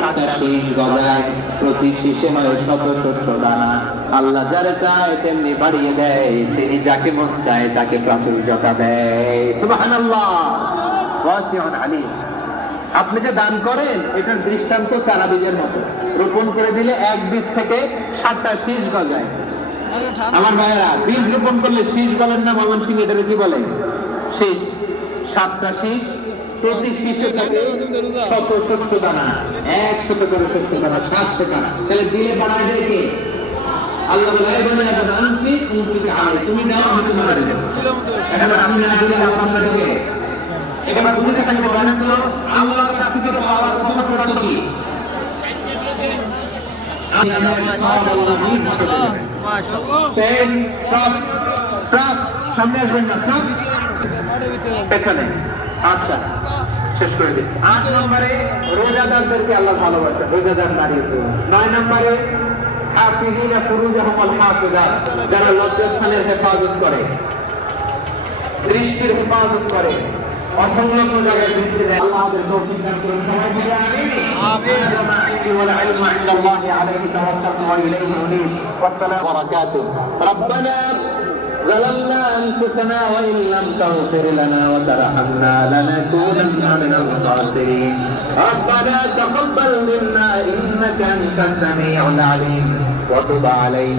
সাতটা শীষ গজায় প্রতি শত শস্য দানা। আল্লাহ যারে চায় তেমনি বাড়িয়ে দেয়, তিনি যাকে মন চায় তাকে প্রাচুর্যতা দেয়। সুবহানাল্লাহ। ওয়াসিউন আলিম। আপনি যে দান করেন, এটার দৃষ্টান্ত চারা বীজের মতো। রোপণ করে দিলে এক বীজ থেকে সাতটা শীষ গজায়। আমার ভাইয়েরা, বীজ রোপণ করলে শীষ বলেন না ময়মন সিং এদের কি বলে? শীষ। সাতটা শীষ প্রতি শীষে থাকে শত তাহলে দিলে বাড়ায় দেয় আল্লাহ বলে "এই বনে আদম, আনফি উনফিক আলাই।" তুমি দিলে আল্লাহ আপনার দেবে এবার বুঝতে থাকি বলেন তো আল্লাহর কাছ থেকে পাওয়ার প্রথম শর্ত কি? সেই stop, stop, সামনে আসবেন না stop। পেছনে। আচ্ছা। শেষ করে দিচ্ছি। আট নম্বরে রোজাদারদেরকে আল্লাহ ভালোবাসেন রোজাদার নারী নয় নম্বরে হাফিজিনা ফুরুজাহমল হাফিজা যারা লজ্জাস্থানের হেফাজত করে দৃষ্টির হেফাজত করে অসংলগ্ন জায়গায় দৃষ্টি দেয়। আল্লাহ ظلمنا أنفسنا وإن لم تغفر لنا وترحمنا لنكونن من الخاسرين. ربنا تقبل منا إنك أنت السميع العليم. وتب علينا.